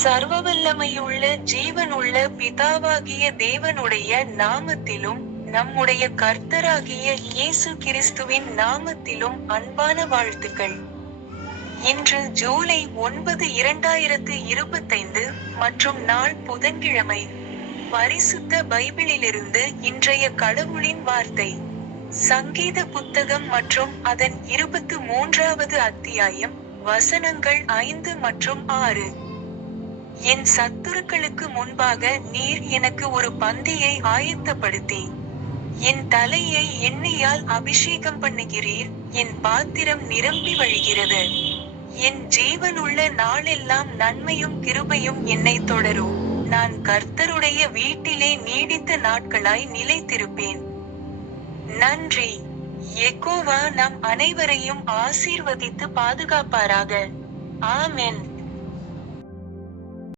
சர்வவல்லமையுள்ள ஜீவனுள்ள பிதாவாகிய தேவனுடைய நாமத்திலும் நம்முடைய கர்த்தராகிய இயேசு கிறிஸ்துவின் நாமத்திலும் அன்பான வாழ்த்துக்கள். இன்று ஜூலை 9 2025 மற்றும் நாள் புதன்கிழமை. பரிசுத்த பைபிளிலிருந்து இன்றைய கடவுளின் வார்த்தை. சங்கீத புத்தகம் மற்றும் அதன் 23வது அத்தியாயம், வசனங்கள் 5 மற்றும் 6. என் சத்துருக்களுக்கு முன்பாக நீர் எனக்கு ஒரு பந்தியை ஆயத்தப்படுத்தி என் தலையை எண்ணெயால் அபிஷேகம் பண்ணுகிறீர். என் பாத்திரம் நிரம்பி வழிகிறது. என் ஜீவனுள்ள நாளெல்லாம் நன்மையும் கிருபையும் என்னை தொடரும். நான் கர்த்தருடைய வீட்டிலே நீடித்த நாட்களாய் நிலைத்திருப்பேன். நன்றி. யெகோவா நம் அனைவரையும் ஆசீர்வதித்து பாதுகாப்பாராக. ஆமென்.